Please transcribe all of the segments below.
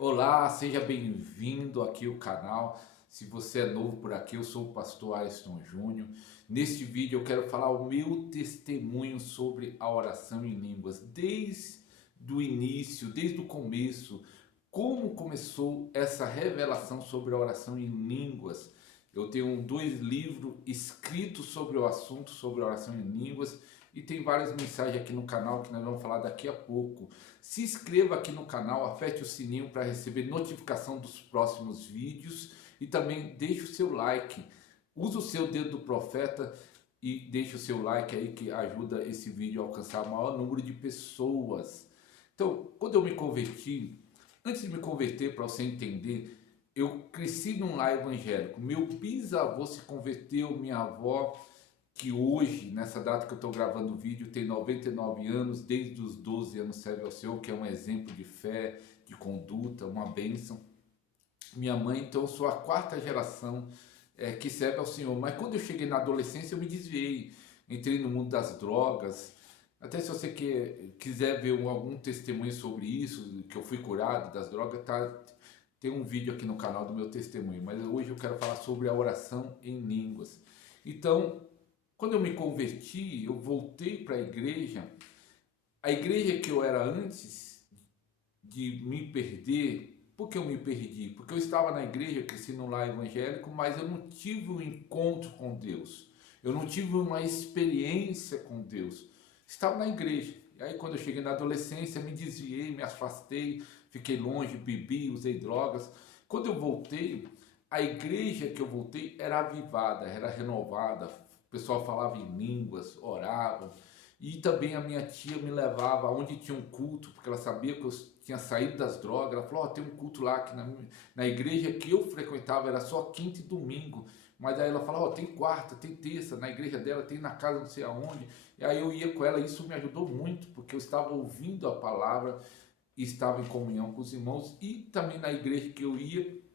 Olá, seja bem-vindo aqui ao canal. Se você é novo por aqui, eu sou o pastor Ariston Júnior. Neste vídeo eu quero falar o meu testemunho sobre a oração em línguas, desde o início, desde o começo, como começou essa revelação sobre a oração em línguas. Eu tenho dois livros escritos sobre o assunto, sobre a oração em línguas, e tem várias mensagens aqui no canal que nós vamos falar daqui a pouco. Se inscreva aqui no canal, aperte o sininho para receber notificação dos próximos vídeos e também deixe o seu like. Use o seu dedo do profeta e deixe o seu like aí que ajuda esse vídeo a alcançar o maior número de pessoas. Então, quando eu me converti, antes de me converter, para você entender, eu cresci num lar evangélico. Meu bisavô se converteu, minha avó, que hoje, nessa data que eu estou gravando o vídeo, tem 99 anos, desde os 12 anos serve ao Senhor, que é um exemplo de fé, de conduta, uma bênção. Minha mãe, então, eu sou a quarta geração que serve ao Senhor. Mas quando eu cheguei na adolescência, eu me desviei, entrei no mundo das drogas. Até se você quiser ver algum testemunho sobre isso, que eu fui curado das drogas, tá, tem um vídeo aqui no canal do meu testemunho. Mas hoje eu quero falar sobre a oração em línguas. Então, quando eu me converti, eu voltei para a igreja. A igreja que eu era antes de me perder, por que eu me perdi? Porque eu estava na igreja, cresci num lar evangélico, mas eu não tive um encontro com Deus. Eu não tive uma experiência com Deus. Estava na igreja. E aí quando eu cheguei na adolescência, me desviei, me afastei, fiquei longe, bebi, usei drogas. Quando eu voltei, a igreja que eu voltei era avivada, era renovada. O pessoal falava em línguas, orava. E também a minha tia me levava onde tinha um culto, porque ela sabia que eu tinha saído das drogas. Ela falou: tem um culto lá que na igreja que eu frequentava era só quinta e domingo. Mas aí ela falou: tem quarta, tem terça, na igreja dela, tem na casa não sei aonde. E aí eu ia com ela, isso me ajudou muito, porque eu estava ouvindo a palavra, estava em comunhão com os irmãos. E também na igreja que eu ia,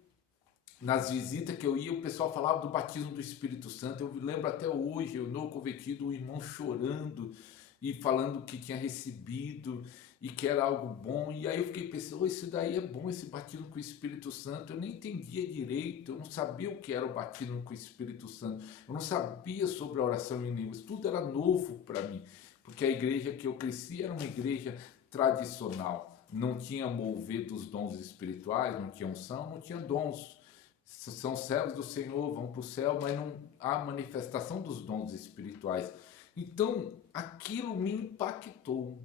nas visitas que eu ia, o pessoal falava do batismo do Espírito Santo. Eu me lembro até hoje, eu novo convertido, o irmão chorando e falando que tinha recebido e que era algo bom. E aí eu fiquei pensando: isso daí é bom, esse batismo com o Espírito Santo. Eu nem entendia direito, eu não sabia o que era o batismo com o Espírito Santo, eu não sabia sobre a oração em línguas, tudo era novo para mim, porque a igreja que eu cresci era uma igreja tradicional, não tinha mover dos dons espirituais, não tinha unção, não tinha dons. São servos do Senhor, vão para o céu, mas não há manifestação dos dons espirituais. Então, aquilo me impactou.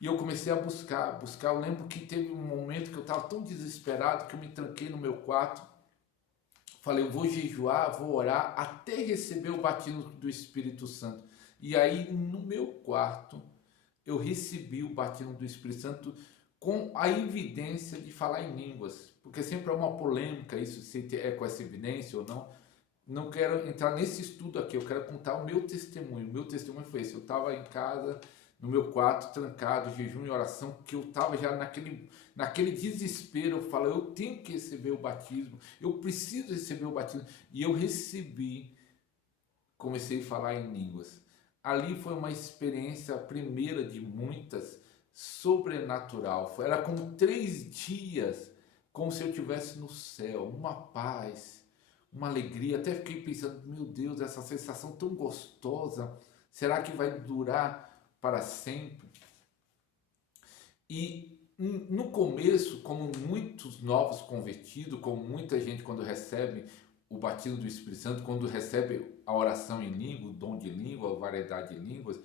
E eu comecei a buscar. Eu lembro que teve um momento que eu estava tão desesperado que eu me tranquei no meu quarto. Falei: eu vou jejuar, vou orar até receber o batismo do Espírito Santo. E aí, no meu quarto, eu recebi o batismo do Espírito Santo com a evidência de falar em línguas, porque sempre é uma polêmica isso, se é com essa evidência ou não. Não quero entrar nesse estudo aqui, eu quero contar o meu testemunho. O meu testemunho foi esse: eu estava em casa, no meu quarto, trancado, jejum e oração, que eu estava já naquele desespero. Eu falei: eu tenho que receber o batismo, eu preciso receber o batismo. E eu recebi, comecei a falar em línguas. Ali foi uma experiência, a primeira de muitas, sobrenatural. Era como 3 dias, como se eu estivesse no céu, uma paz, uma alegria. Até fiquei pensando: meu Deus, essa sensação tão gostosa, será que vai durar para sempre? E no começo, como muitos novos convertidos, como muita gente quando recebe o batismo do Espírito Santo, quando recebe a oração em língua, o dom de língua, a variedade de línguas,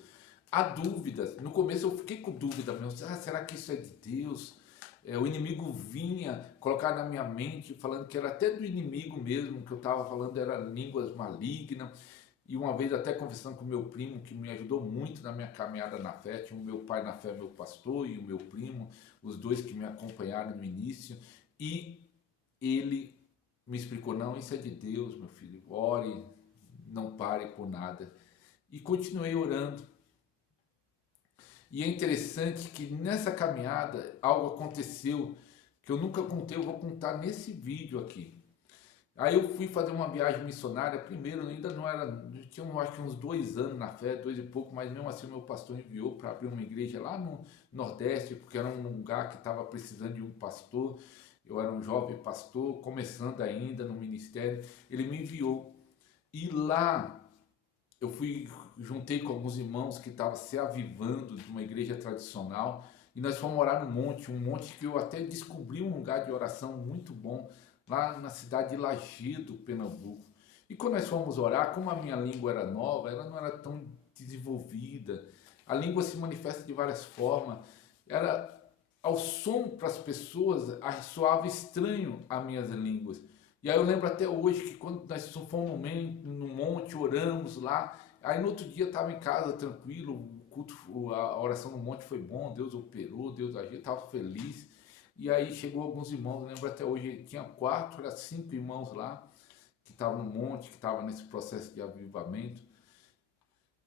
há dúvidas. No começo eu fiquei com dúvida, meu, será que isso é de Deus? O inimigo vinha colocar na minha mente, falando que era até do inimigo mesmo, que eu estava falando era línguas malignas. E uma vez até conversando com o meu primo, que me ajudou muito na minha caminhada na fé, tinha o meu pai na fé, meu pastor, e o meu primo, os dois que me acompanharam no início, e ele me explicou: não, isso é de Deus, meu filho, ore, não pare por nada. E continuei orando. E é interessante que nessa caminhada algo aconteceu que eu nunca contei, eu vou contar nesse vídeo aqui. Aí eu fui fazer uma viagem missionária, primeiro, ainda não era, eu tinha acho que uns 2 anos na fé, 2 e pouco, mas mesmo assim o meu pastor enviou para abrir uma igreja lá no Nordeste, porque era um lugar que estava precisando de um pastor. Eu era um jovem pastor, começando ainda no ministério, ele me enviou. E lá eu fui, juntei com alguns irmãos que estavam se avivando de uma igreja tradicional, e nós fomos orar no monte, um monte que eu até descobri um lugar de oração muito bom, lá na cidade de Lagedo, Pernambuco. E quando nós fomos orar, como a minha língua era nova, ela não era tão desenvolvida, a língua se manifesta de várias formas, era ao som para as pessoas, soava estranho as minhas línguas. E aí eu lembro até hoje que quando nós fomos no monte, oramos lá, aí no outro dia estava em casa tranquilo, o culto, a oração no monte foi bom, Deus operou, Deus agiu, estava feliz. E aí chegou alguns irmãos, eu lembro até hoje, tinha 4, era 5 irmãos lá, que estavam no monte, que estavam nesse processo de avivamento.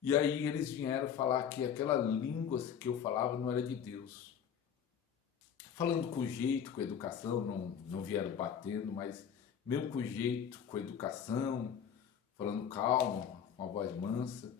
E aí eles vieram falar que aquela língua que eu falava não era de Deus. Falando com jeito, com educação, não vieram batendo, mas mesmo com jeito, com educação, falando calmo, com a voz mansa.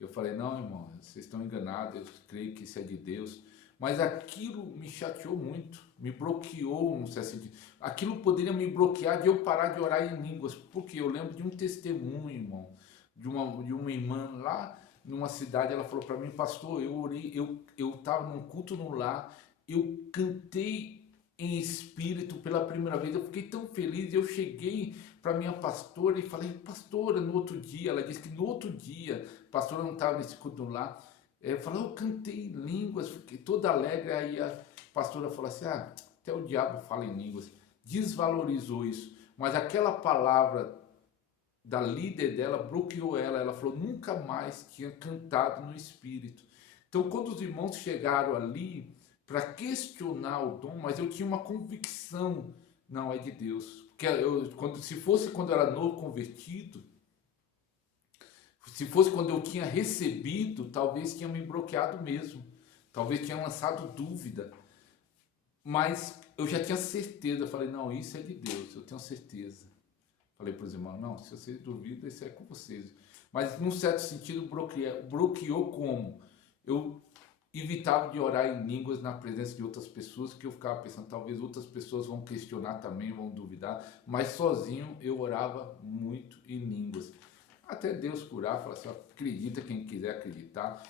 Eu falei, não, irmão, vocês estão enganados, eu creio que isso é de Deus. Mas aquilo me chateou muito, me bloqueou, não sei assim, aquilo poderia me bloquear de eu parar de orar em línguas, porque eu lembro de um testemunho, irmão, de uma irmã lá numa cidade, ela falou para mim, pastor, eu orei, eu estava num culto no lar, eu cantei em espírito pela primeira vez, eu fiquei tão feliz, eu cheguei para minha pastora e falei, pastora, no outro dia, ela disse que no outro dia, a pastora não estava nesse culto lá, eu falei, eu cantei em línguas, fiquei toda alegre, aí a pastora falou assim, até o diabo fala em línguas, desvalorizou isso, mas aquela palavra da líder dela bloqueou ela falou, nunca mais tinha cantado no espírito. Então quando os irmãos chegaram ali, para questionar o dom, mas eu tinha uma convicção, não é de Deus. Porque se fosse quando eu era novo convertido, se fosse quando eu tinha recebido, talvez tinha me bloqueado mesmo, talvez tinha lançado dúvida, mas eu já tinha certeza, eu falei, não, isso é de Deus, eu tenho certeza. Falei para os irmãos, não, se vocês duvidam, isso é com vocês. Mas, num certo sentido, bloqueou como? Eu evitava de orar em línguas na presença de outras pessoas, que eu ficava pensando, talvez outras pessoas vão questionar também, vão duvidar, mas sozinho eu orava muito em línguas. Até Deus curar, falar assim, acredita quem quiser acreditar,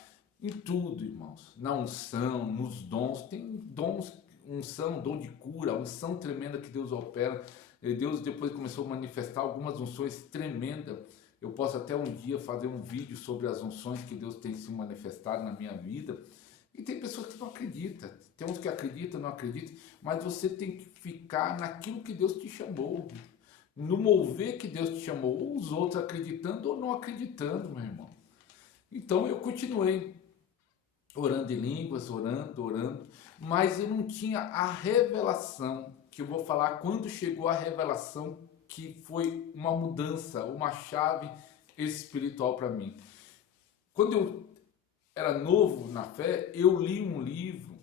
em tudo, irmãos, na unção, nos dons, tem dons, unção, dom de cura, unção tremenda que Deus opera. Deus depois começou a manifestar algumas unções tremendas. Eu posso até um dia fazer um vídeo sobre as unções que Deus tem se manifestado na minha vida. E tem pessoas que não acreditam, tem uns que acreditam, não acreditam, mas você tem que ficar naquilo que Deus te chamou, no mover que Deus te chamou, ou os outros acreditando ou não acreditando, meu irmão. Então eu continuei orando em línguas, orando, mas eu não tinha a revelação, que eu vou falar quando chegou a revelação, que foi uma mudança, uma chave espiritual para mim. Quando eu era novo na fé, eu li um livro,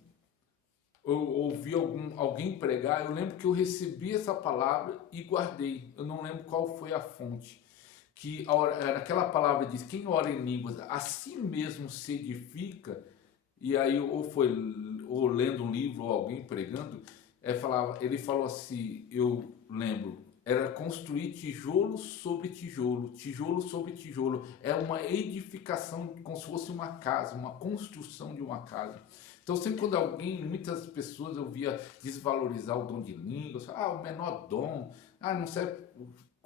eu ouvi alguém pregar, eu lembro que eu recebi essa palavra e guardei, eu não lembro qual foi a fonte, que naquela palavra diz, quem ora em línguas, assim mesmo se edifica, e aí ou lendo um livro, ou alguém pregando, ele falou assim, eu lembro, era construir tijolo sobre tijolo, tijolo sobre tijolo. É uma edificação, como se fosse uma casa, uma construção de uma casa. Então, sempre quando muitas pessoas eu via desvalorizar o dom de línguas, o menor dom, não serve.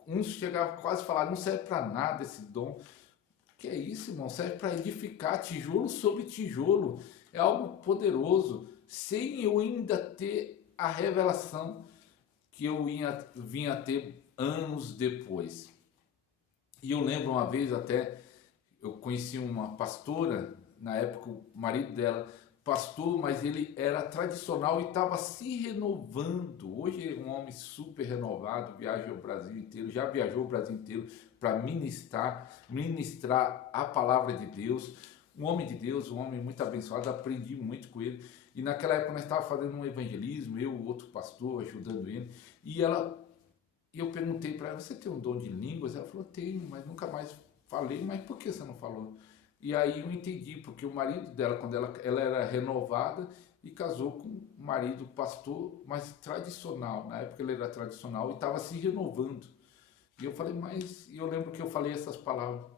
Uns chegavam quase a falar, não serve para nada esse dom. Que é isso, irmão? Serve para edificar tijolo sobre tijolo. É algo poderoso, sem eu ainda ter a revelação que eu vinha a ter anos depois. E eu lembro uma vez até, eu conheci uma pastora, na época o marido dela, pastor, mas ele era tradicional e estava se renovando. Hoje é um homem super renovado, viaja o Brasil inteiro, já viajou o Brasil inteiro para ministrar a palavra de Deus. Um homem de Deus, um homem muito abençoado, aprendi muito com ele. E naquela época nós estávamos fazendo um evangelismo, eu, outro pastor, ajudando ele. E eu perguntei para ela, você tem um dom de línguas? Ela falou, tenho, mas nunca mais falei. Mas por que você não falou? E aí eu entendi, porque o marido dela, quando ela era renovada e casou com um marido pastor, mas tradicional. Na época ele era tradicional e estava se renovando. E eu falei, mas... E eu lembro que eu falei essas palavras.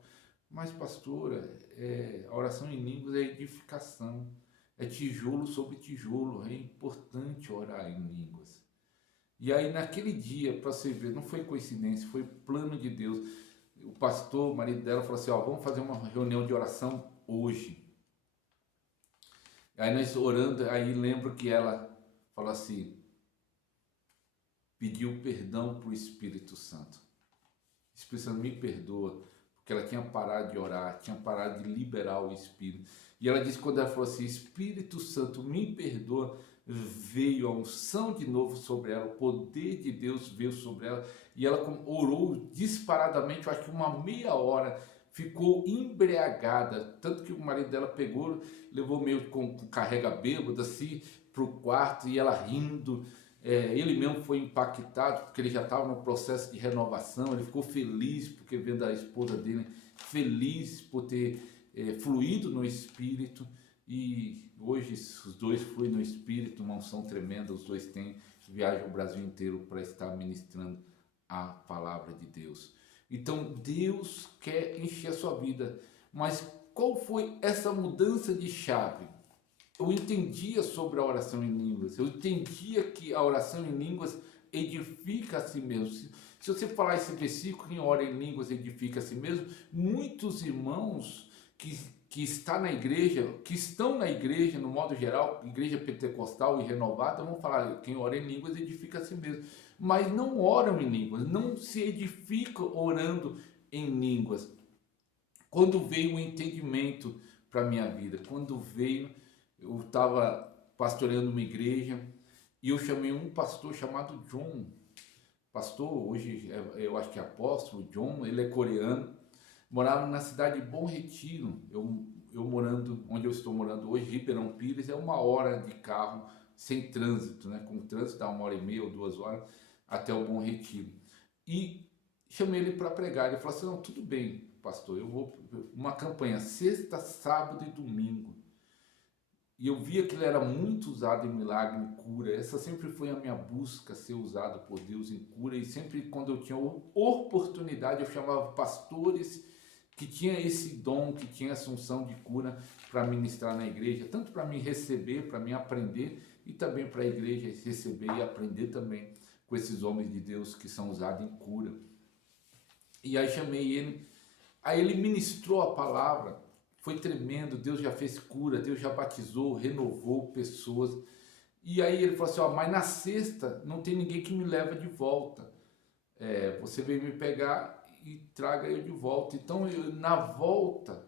Mas, pastora, a oração em línguas é edificação. É tijolo sobre tijolo. É importante orar em línguas. E aí, naquele dia, para você ver, não foi coincidência, foi plano de Deus. O pastor, o marido dela, falou assim: ó, vamos fazer uma reunião de oração hoje. Aí nós orando, aí lembro que ela falou assim: pediu perdão para o Espírito Santo. O Espírito Santo me perdoa, porque ela tinha parado de orar, tinha parado de liberar o Espírito. E ela disse, quando ela falou assim: Espírito Santo me perdoa, veio a unção de novo sobre ela, o poder de Deus veio sobre ela, e ela orou disparadamente, eu acho que uma meia hora, ficou embriagada, tanto que o marido dela pegou, levou meio com carrega bêbado assim para o quarto, e ela rindo. Ele mesmo foi impactado, porque ele já estava no processo de renovação, ele ficou feliz, porque vendo a esposa dele, feliz por ter fluído no Espírito, e hoje os dois fluem no Espírito, uma unção tremenda, os dois viajam o Brasil inteiro para estar ministrando a palavra de Deus. Então Deus quer encher a sua vida, mas qual foi essa mudança de chave? Eu entendia sobre a oração em línguas, eu entendia que a oração em línguas edifica a si mesmo. Se você falar esse versículo, quem ora em línguas edifica a si mesmo, muitos irmãos que estão na igreja, no modo geral, igreja pentecostal e renovada, vão falar, quem ora em línguas edifica a si mesmo. Mas não oram em línguas, não se edificam orando em línguas. Quando veio o entendimento para a minha vida, eu estava pastoreando uma igreja e eu chamei um pastor chamado John. Pastor, hoje eu acho que é apóstolo, John, ele é coreano, morava na cidade de Bom Retiro. Eu morando, onde eu estou morando hoje, Ribeirão Pires, é 1 hora de carro, sem trânsito, né? Com trânsito dá 1 hora e meia ou 2 horas até o Bom Retiro. E chamei ele para pregar, ele falou assim, não, tudo bem, pastor, eu vou, uma campanha, sexta, sábado e domingo. E eu via que ele era muito usado em milagre, em cura. Essa sempre foi a minha busca, ser usado por Deus em cura. E sempre quando eu tinha oportunidade, eu chamava pastores que tinham esse dom, que tinham essa unção de cura para ministrar na igreja. Tanto para mim receber, para mim aprender, e também para a igreja receber e aprender também com esses homens de Deus que são usados em cura. E aí chamei ele, aí ele ministrou a palavra. Foi tremendo, Deus já fez cura, Deus já batizou, renovou pessoas. E aí ele falou assim, ó, mas na sexta não tem ninguém que me leva de volta. Você veio me pegar e traga eu de volta. Então, na volta,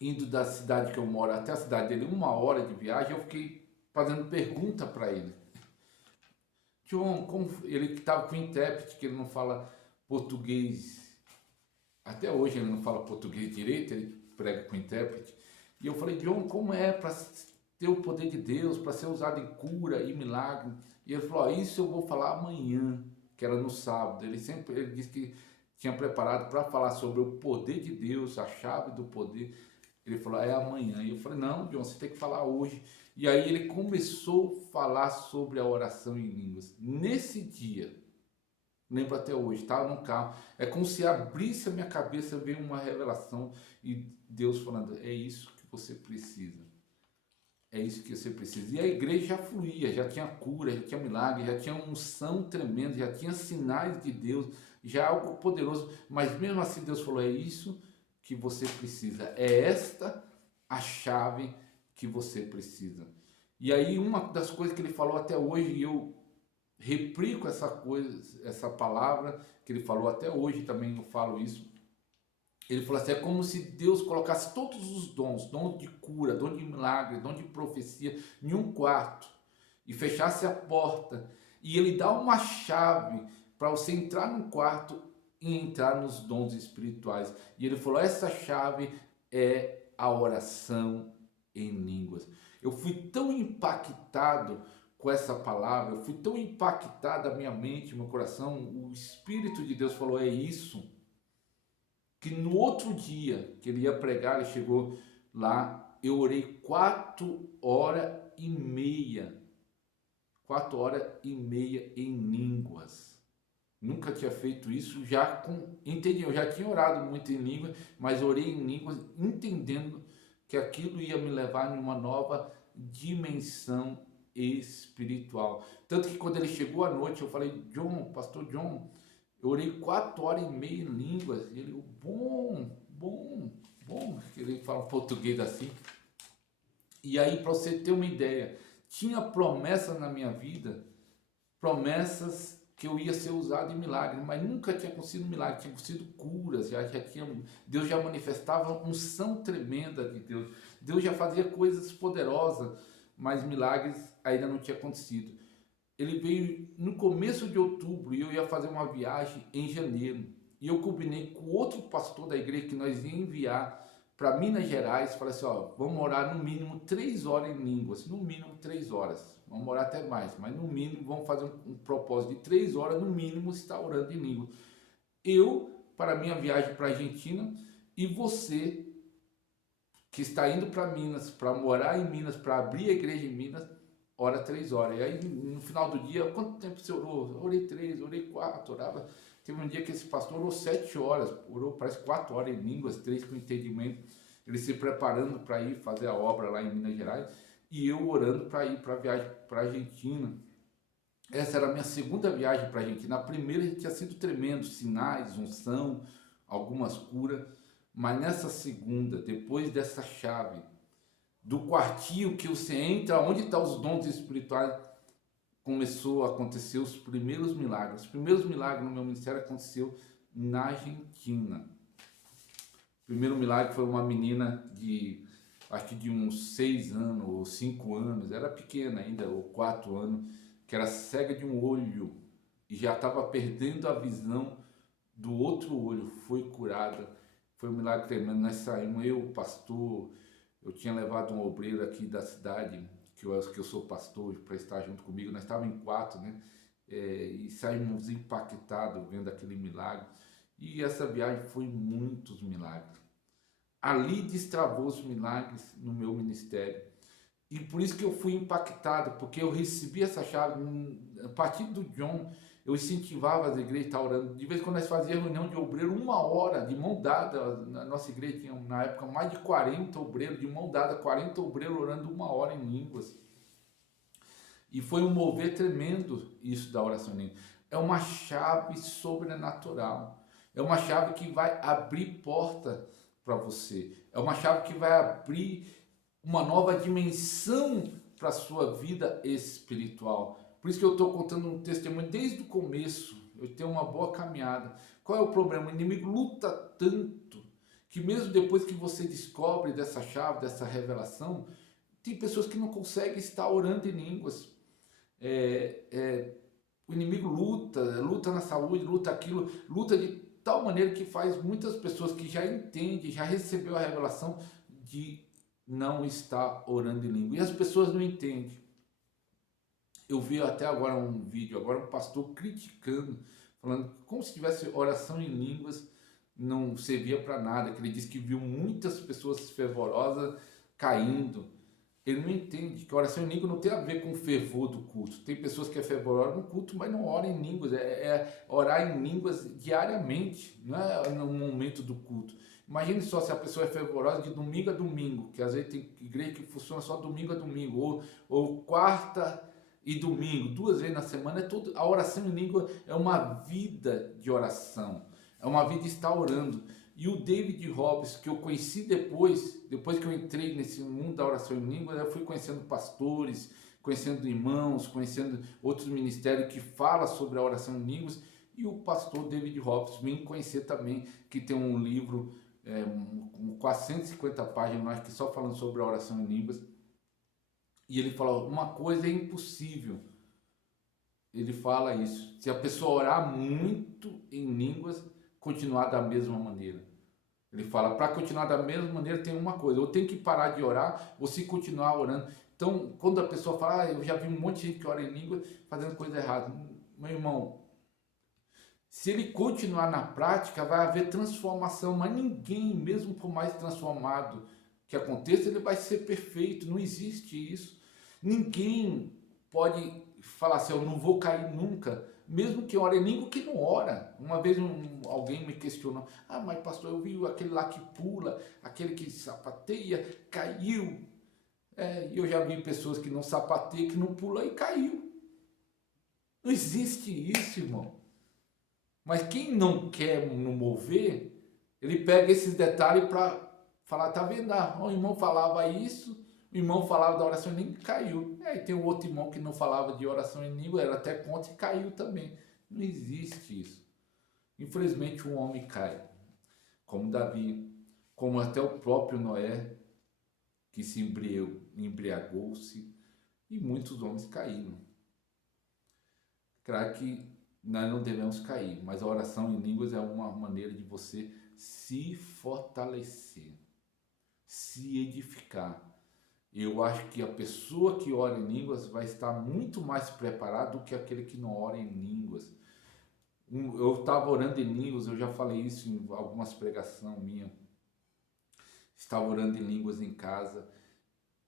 indo da cidade que eu moro até a cidade dele, 1 hora de viagem, eu fiquei fazendo pergunta para ele. John, ele que estava com intérprete, que ele não fala português, até hoje ele não fala português direito, ele prega com intérprete. E eu falei, John, como é para ter o poder de Deus, para ser usado em cura e milagre? E ele falou, isso eu vou falar amanhã, que era no sábado. Ele disse que tinha preparado para falar sobre o poder de Deus, a chave do poder. Ele falou, é amanhã. E eu falei, não, John, você tem que falar hoje. E aí ele começou a falar sobre a oração em línguas. Nesse dia, lembro até hoje, estava no carro, é como se abrisse a minha cabeça, veio uma revelação e Deus falando, é isso que você precisa, é isso que você precisa. E a igreja já fluía, já tinha cura, já tinha milagre, já tinha unção tremenda, já tinha sinais de Deus, já algo poderoso, mas mesmo assim Deus falou, é isso que você precisa, é esta a chave que você precisa. E aí uma das coisas que ele falou até hoje, e eu replico essa coisa, essa palavra que ele falou até hoje, também eu falo isso. Ele falou assim, é como se Deus colocasse todos os dons, dom de cura, dom de milagre, dom de profecia, em um quarto e fechasse a porta, e ele dá uma chave para você entrar no quarto e entrar nos dons espirituais. E ele falou, essa chave é a oração em línguas. Eu fui tão impactado com essa palavra, eu fui tão impactado a minha mente, meu coração, o Espírito de Deus falou, é isso, que no outro dia que ele ia pregar, ele chegou lá, eu orei 4 horas e meia, 4 horas e meia em línguas. Nunca tinha feito isso, entendi, eu já tinha orado muito em língua, mas orei em línguas, entendendo que aquilo ia me levar em uma nova dimensão espiritual. Tanto que quando ele chegou à noite, eu falei, John, pastor John, eu orei 4 horas e meia em línguas. E ele, bom, bom, bom, ele fala português assim. E aí, para você ter uma ideia, tinha promessas na minha vida, promessas que eu ia ser usado em milagres, mas nunca tinha acontecido milagre, tinha acontecido curas, Deus já manifestava unção tremenda de Deus, Deus já fazia coisas poderosas, mas milagres ainda não tinha acontecido. Ele veio no começo de outubro e eu ia fazer uma viagem em janeiro, e eu combinei com outro pastor da igreja que nós ia enviar para Minas Gerais. Falei assim, ó, vamos orar no mínimo 3 horas em línguas, no mínimo 3 horas, vamos orar até mais, mas no mínimo vamos fazer um propósito de 3 horas, no mínimo estar orando em língua. Eu, para a minha viagem para a Argentina, e você, que está indo para Minas, para morar em Minas, para abrir a igreja em Minas, ora 3 horas. E aí, no final do dia, quanto tempo você orou? Eu orei 3, orei 4, orava. Teve um dia que esse pastor orou 7 horas, orou parece 4 horas em línguas, 3 com entendimento. Ele se preparando para ir fazer a obra lá em Minas Gerais, e eu orando para ir para a viagem para a Argentina. Essa era a minha segunda viagem para a Argentina. A primeira tinha sido tremendo, sinais, unção, algumas curas. Mas nessa segunda, depois dessa chave, do quartinho que você entra, onde estão os dons espirituais, começou a acontecer os primeiros milagres. Os primeiros milagres no meu ministério aconteceu na Argentina. O primeiro milagre foi uma menina de, acho que de uns 6 anos ou 5 anos, era pequena ainda, ou 4 anos, que era cega de um olho e já estava perdendo a visão do outro olho, foi curada. Foi um milagre tremendo. Nós saímos, eu, o pastor, eu tinha levado um obreiro aqui da cidade, que eu sou pastor, para estar junto comigo. Nós estávamos em 4, né? E saímos impactados vendo aquele milagre. E essa viagem foi muitos milagres. Ali destravou os milagres no meu ministério. E por isso que eu fui impactado, porque eu recebi essa chave. A partir do John, eu incentivava as igrejas a estar orando. De vez em quando nós fazíamos reunião de obreiro, 1 hora, de mão dada. Na nossa igreja tinha, na época, mais de 40 obreiros, de mão dada, 40 obreiros orando 1 hora em línguas. E foi um mover tremendo isso da oração em línguas. É uma chave sobrenatural. É uma chave que vai abrir porta para você. É uma chave que vai abrir uma nova dimensão para a sua vida espiritual. Por isso que eu estou contando um testemunho desde o começo. Eu tenho uma boa caminhada. Qual é o problema? O inimigo luta tanto que mesmo depois que você descobre dessa chave, dessa revelação, tem pessoas que não conseguem estar orando em línguas. O inimigo luta na saúde, luta aquilo, luta de tal maneira que faz muitas pessoas que já entendem, já recebeu a revelação de não estar orando em língua. E as pessoas não entendem. Eu vi até agora um vídeo, agora um pastor criticando, falando como se tivesse oração em línguas não servia para nada, que ele disse que viu muitas pessoas fervorosas caindo. Ele não entende que a oração em língua não tem a ver com o fervor do culto. Tem pessoas que é fervorosa no culto, mas não oram em línguas. É orar em línguas diariamente, não é no momento do culto. Imagine só se a pessoa é fervorosa de domingo a domingo, que às vezes tem igreja que funciona só domingo a domingo, ou quarta e domingo, 2 vezes na semana. A oração em língua é uma vida de oração, é uma vida de estar orando. E o David Hobbs, que eu conheci depois que eu entrei nesse mundo da oração em língua, eu fui conhecendo pastores, conhecendo irmãos, conhecendo outros ministérios que falam sobre a oração em línguas. E o pastor David Hobbs vim conhecer também, que tem um livro com 450 páginas, acho que só falando sobre a oração em línguas. E ele fala, uma coisa é impossível. Ele fala isso. Se a pessoa orar muito em línguas, continuar da mesma maneira. Ele fala, para continuar da mesma maneira tem uma coisa, ou tem que parar de orar, ou se continuar orando, Então, quando a pessoa fala, eu já vi um monte de gente que ora em língua fazendo coisa errada. Meu irmão, se ele continuar na prática, vai haver transformação, mas ninguém, mesmo por mais transformado que aconteça, ele vai ser perfeito, não existe isso. Ninguém pode falar assim, eu não vou cair nunca, mesmo que ore em língua, que não ora. Uma vez alguém me questionou, mas pastor, eu vi aquele lá que pula, aquele que sapateia, caiu. E eu já vi pessoas que não sapateiam, que não pulam e caiu. Não existe isso, irmão. Mas quem não quer não mover, ele pega esses detalhes para falar, tá vendo? O irmão falava isso, o irmão falava da oração em língua e caiu. E tem um outro irmão que não falava de oração em língua, era até contra e caiu também. Não existe isso. Infelizmente um homem cai, como Davi, como até o próprio Noé, que se embriagou-se, e muitos homens caíram. Claro que nós não devemos cair, mas a oração em línguas é uma maneira de você se fortalecer, se edificar. Eu acho que a pessoa que ora em línguas vai estar muito mais preparada do que aquele que não ora em línguas. Eu estava orando em línguas, eu já falei isso em algumas pregações minhas. Estava orando em línguas em casa,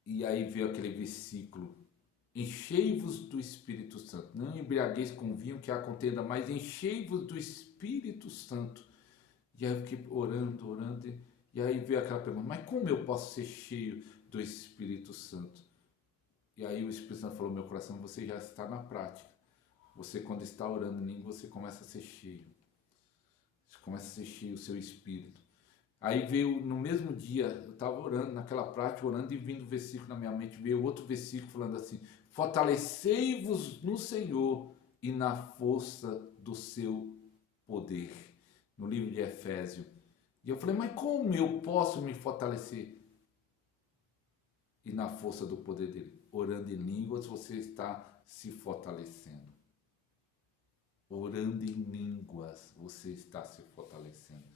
e aí veio aquele versículo: enchei-vos do Espírito Santo. Não embriagueis com vinho que há contenda, mas enchei-vos do Espírito Santo. E aí eu fiquei orando, e aí veio aquela pergunta, mas como eu posso ser cheio do Espírito Santo? E aí o Espírito Santo falou no meu coração, você já está na prática. Você, quando está orando em língua, você começa a ser cheio. Você começa a ser cheio do seu Espírito. Aí veio, no mesmo dia, eu estava orando, naquela prática, orando, e vindo o versículo na minha mente, veio outro versículo falando assim, fortalecei-vos no Senhor e na força do seu poder. No livro de Efésios. E eu falei, mas como eu posso me fortalecer? E na força do poder dele. Orando em línguas, você está se fortalecendo. Orando em línguas, você está se fortalecendo.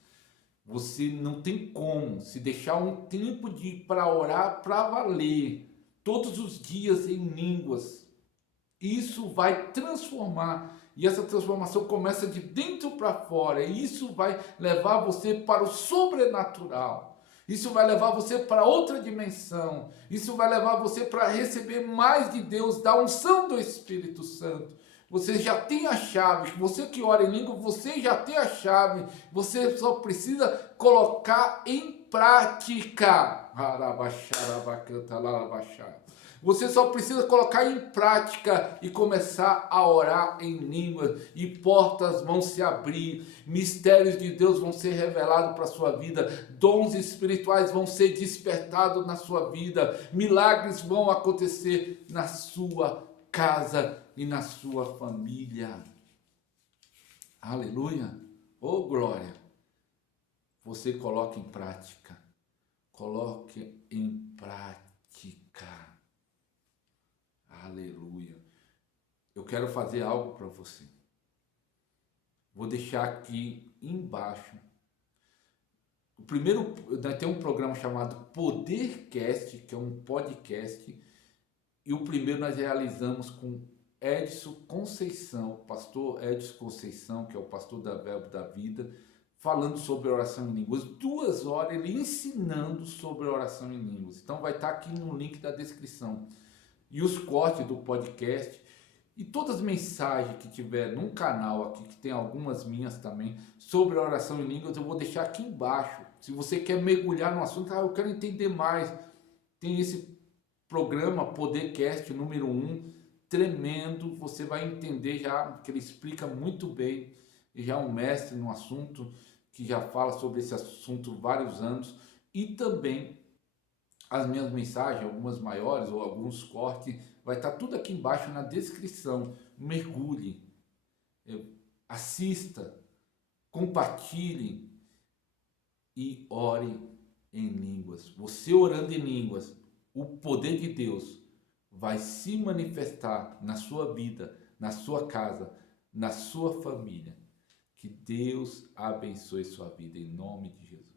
Você não tem como se deixar um tempo para orar para valer, todos os dias em línguas. Isso vai transformar, e essa transformação começa de dentro para fora, e isso vai levar você para o sobrenatural. Isso vai levar você para outra dimensão. Isso vai levar você para receber mais de Deus, da unção do Espírito Santo. Você já tem a chave. Você que ora em língua, você já tem a chave. Você só precisa colocar em prática. Você só precisa colocar em prática e começar a orar em línguas, e portas vão se abrir, mistérios de Deus vão ser revelados para a sua vida, dons espirituais vão ser despertados na sua vida, milagres vão acontecer na sua casa e na sua família. Aleluia! Oh, glória! Você coloque em prática. Coloque em prática. Aleluia. Eu quero fazer algo para você. Vou deixar aqui embaixo. O primeiro, tem um programa chamado Podercast, que é um podcast. E o primeiro nós realizamos com Edson Conceição, pastor Edson Conceição, que é o pastor da Verbo da Vida, falando sobre oração em línguas. 2 horas ele ensinando sobre oração em línguas. Então vai estar aqui no link da descrição. E os cortes do podcast e todas as mensagens que tiver num canal aqui, que tem algumas minhas também, sobre a oração em línguas, eu vou deixar aqui embaixo. Se você quer mergulhar no assunto, eu quero entender mais, tem esse programa Podercast número 1, tremendo, você vai entender já, que ele explica muito bem, e já é um mestre no assunto, que já fala sobre esse assunto há vários anos, e também as minhas mensagens, algumas maiores ou alguns cortes, vai estar tudo aqui embaixo na descrição. Mergulhe, assista, compartilhe e ore em línguas. Você orando em línguas, o poder de Deus vai se manifestar na sua vida, na sua casa, na sua família. Que Deus abençoe sua vida em nome de Jesus.